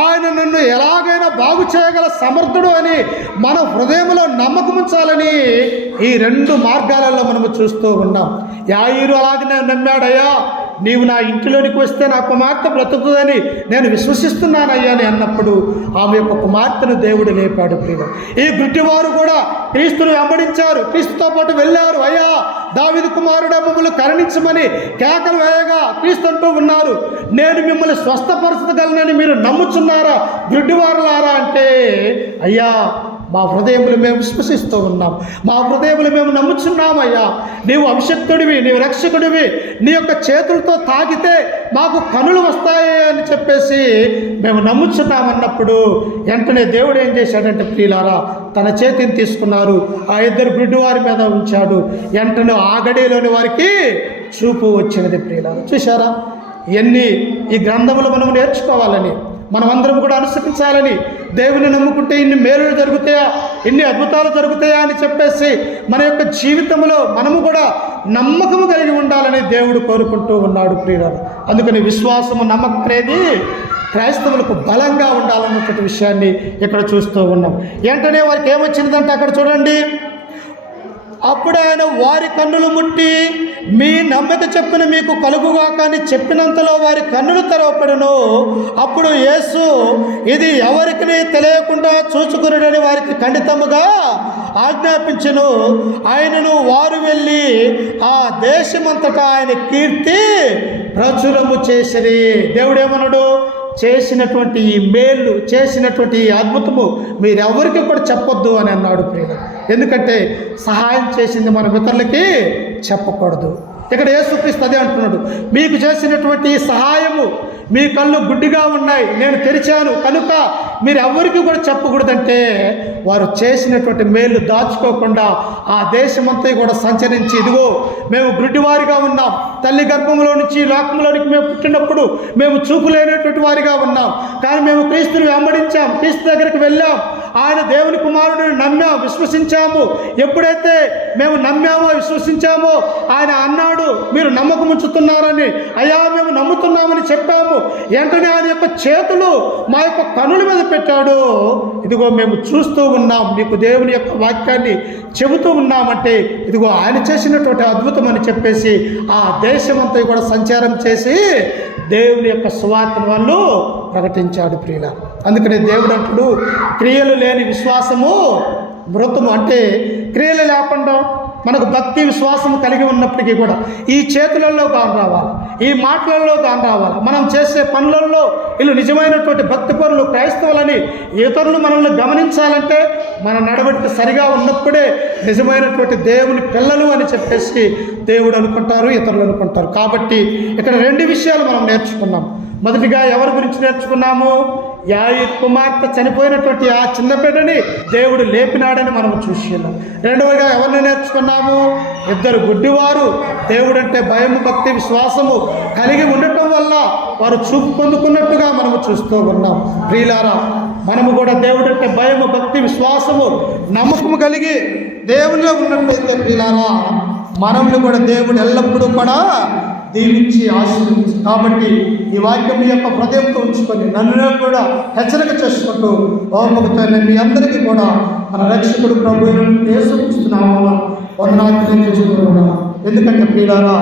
ఆయన నన్ను ఎలాగైనా బాగు చేయగల సమర్థుడు అని మన హృదయంలో నమ్మకం ఉంచాలని ఈ 2 మార్గాలలో మనము చూస్తూ ఉన్నాం. యాయీరు అలాగనే నమ్మాడయ్యా, నీవు నా ఇంటిలోనికి వస్తే నా కుమార్తె బ్రతుకుతుందని నేను విశ్వసిస్తున్నానయ్యా అని అన్నప్పుడు ఆమె యొక్క కుమార్తెను దేవుడు లేపాడు ప్రియులు. ఈ గుడ్డివారు కూడా క్రీస్తును వెంబడించారు, క్రీస్తుతో పాటు వెళ్ళారు. అయ్యా, దావీదు కుమారుడా మమ్మల్ని కరుణించమని కేకలు వేయగా క్రీస్తు అంటూ ఉన్నారు, నేను మిమ్మల్ని స్వస్థపరచగలనని మీరు నమ్ముచున్నారా గుడ్డివారులారా అంటే, అయ్యా మా హృదయములు మేము విశ్వసిస్తూ ఉన్నాం, మా హృదయములు మేము నమ్ముచున్నామయ్యా, నీవు అభిషక్తుడివి, నీవు రక్షకుడివి, నీ యొక్క చేతులతో తాకితే మాకు కనులు వస్తాయి అని చెప్పేసి మేము నమ్ముచున్నామన్నప్పుడు వెంటనే దేవుడు ఏం చేశాడంటే ప్రియులారా, తన చేతిని తీసుకున్నారు, ఆ 2 గుడ్డివారి మీద ఉంచాడు. వెంటనే ఆ గడిలోని వారికి చూపు వచ్చినది ప్రియులారా. చూశారా? ఎన్ని ఈ గ్రంథములు మనం నేర్చుకోవాలని, మనమందరం కూడా అనుసరించాలని, దేవుని నమ్ముకుంటే ఇన్ని మేలులు జరుగుతాయా, ఇన్ని అద్భుతాలు జరుగుతాయా అని చెప్పేసి మన యొక్క జీవితంలో మనము కూడా నమ్మకము కలిగి ఉండాలని దేవుడు కోరుకుంటూ ఉన్నాడు ప్రియులారా. అందుకని విశ్వాసము, నమ్మకం అనేది క్రైస్తవులకు బలంగా ఉండాలన్నటువంటి విషయాన్ని ఇక్కడ చూస్తూ ఉన్నాం. వెంటనే వారికి ఏమొచ్చిందంటే అక్కడ చూడండి, అప్పుడు ఆయన వారి కన్నులు ముట్టి, మీ నమ్మక చెప్పున మీకు కలుగుగా కానీ చెప్పినంతలో వారి కన్నులు తెరవబడెను. అప్పుడు యేసు ఇది ఎవరికి తెలియకుండా చూచుకున్నాడని వారికి ఖండితముగా ఆజ్ఞాపించెను. ఆయనను వారు వెళ్ళి ఆ దేశమంతటా ఆయన కీర్తి ప్రచురము చేసిరి. దేవుడేమన్నాడు? చేసినటువంటి ఈ మేలు, చేసినటువంటి ఈ అద్భుతము మీరెవరికి కూడా చెప్పొద్దు అని అన్నాడు ప్రియులు. ఎందుకంటే సహాయం చేసింది మనం ఇతరులకి చెప్పకూడదు. ఇక్కడ యేసుక్రీస్తు అదే అంటున్నాడు, మీకు చేసినటువంటి సహాయము, మీ కళ్ళు గుడ్డిగా ఉన్నాయి, నేను తెరిచాను కనుక మీరు ఎవరికి కూడా చెప్పకూడదంటే, వారు చేసినటువంటి మేలు దాచుకోకుండా ఆ దేశమంతా కూడా సంచరించి, ఇదిగో మేము గుడ్డివారిగా ఉన్నాం, తల్లి గర్భంలో నుంచి లోకంలోనికి మేము పుట్టినప్పుడు మేము చూపు లేనటువంటి వారిగా ఉన్నాం, కానీ మేము క్రీస్తుని వెంబడించాం, క్రీస్తు దగ్గరికి వెళ్ళాం, ఆయన దేవుని కుమారుడిని నమ్మాం, విశ్వసించాము. ఎప్పుడైతే మేము నమ్మామో విశ్వసించామో ఆయన అన్నాడు, మీరు నమ్మకం ఉంచుతున్నారని. అయ్యా మేము నమ్ముతున్నామని చెప్పాము. వెంటనే ఆయన యొక్క చేతులు మా యొక్క కనుల మీద పెట్టాడు. ఇదిగో మేము చూస్తూ ఉన్నాం, మీకు దేవుని యొక్క వాక్యాన్ని చెబుతూ ఉన్నామంటే ఇదిగో ఆయన చేసినటువంటి అద్భుతం అని చెప్పేసి ఆ దేశమంతా కూడా సంచారం చేసి దేవుని యొక్క సువార్తను వాళ్ళు ప్రకటించాడు ప్రియుల. అందుకనే దేవుడు అంటుడు, క్రియలు లేని విశ్వాసము మృతము. అంటే క్రియలు లేకుండా మనకు భక్తి విశ్వాసము కలిగి ఉన్నప్పటికీ కూడా ఈ చేతులలో గాని రావాలి, ఈ మాటలలో గాని రావాలి, మనం చేసే పనులలో వీళ్ళు నిజమైనటువంటి భక్తి పరులు, క్రైస్తవులని ఇతరులు మనల్ని గమనించాలంటే మన నడవడిక సరిగా ఉన్నప్పుడే నిజమైనటువంటి దేవుని పిల్లలు అని చెప్పేసి దేవుడు అనుకుంటారు, ఇతరులు అనుకుంటారు. కాబట్టి ఇక్కడ 2 విషయాలు మనం నేర్చుకున్నాం. మొదటిగా ఎవరి గురించి నేర్చుకున్నాము? యాయీరు కుమార్తె చనిపోయినటువంటి ఆ చిన్న బిడ్డని దేవుడు లేపినాడని మనం చూస్తున్నాం. రెండవగా ఎవరిని నేర్చుకున్నాము? 2 గుడ్డివారు దేవుడంటే భయము, భక్తి, విశ్వాసము కలిగి ఉండటం వల్ల వారు చూపు పొందుకున్నట్టుగా మనము చూస్తూ ఉన్నాం. ప్రియులారా, మనము కూడా దేవుడంటే భయము, భక్తి, విశ్వాసము, నమ్మకము కలిగి దేవునిలో ఉన్నట్లయితే ప్రియులారా, మనల్ని కూడా దేవుడు ఎల్లప్పుడూ కూడా దీవించి ఆశీర్వదించి. కాబట్టి ఈ వాక్యం యొక్క హృదయంతో ఉంచుకొని నన్ను కూడా హెచ్చరిక చేసుకుంటూ ఓమకుతైన మీ అందరికీ కూడా మన రక్షకుడు ప్రభు యేసుక్రీస్తు నామమున వందనాలు తెలియజేస్తూ ఉన్నాను. ఎందుకంటే ప్రియులారా,